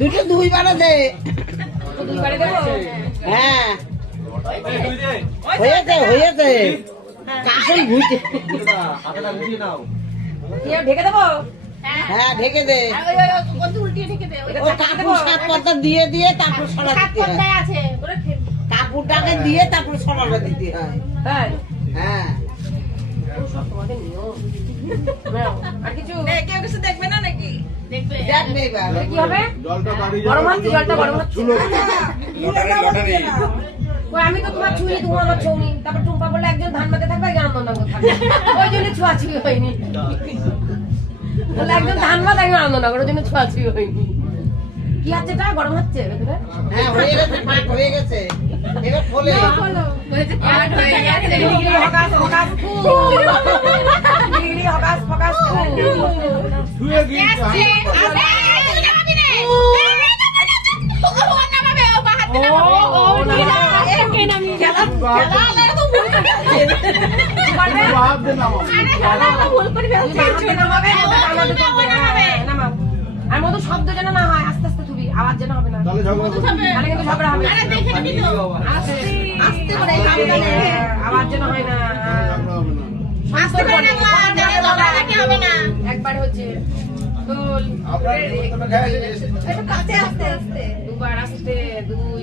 দুটো দুইবারে দে। হ্যাঁ হয়েছে কাশন ঘুরছে। ঢেকে দেবো? হ্যাঁ ঢেকে দে। ও কাপড় সাত পাতা দিয়ে দিয়ে তারপর সরা দিতে হয়। কাপড়টাকে দিয়ে তারপর সরাটা দিতে হয়। তাই? হ্যাঁ আর কিছু কেউ কিছু দেখবে না নাকি? দেখবে এবার। কি হবে? গরম হচ্ছে, জলটা গরম হচ্ছে। ওই আমি তো তোমার ছুঁই, তুমি আমার ছৌনি। তারপর টুম্পা বললে একজন ধান মাতে থাকবে, একজন আনন্দনগর থাকবে। ওই জন্য ছোঁয়াছুঁই হয়নি। বললে একজন ধান মাত, একজন আনন্দনগর, ওই জন্য ছোঁয়াছুঁই হয়নি। কি হচ্ছে এটা? গরম হচ্ছে ভেতরে? হ্যাঁ হয়ে গেছে, পাক হয়ে গেছে। এবার খোলে। ডিগ্রি হকাস ফকাস ফুল। ডিগ্রি হকাস ফকাস ফুল। আর মধু শব্দ যেন না হয়, আস্তে আস্তে থুবি, আওয়াজ যেন হবে না, তাহলে কিন্তু ঝগড়া হবে। আওয়াজ যেন হয় না, একবার হচ্ছে দুবার আস্তে, দুই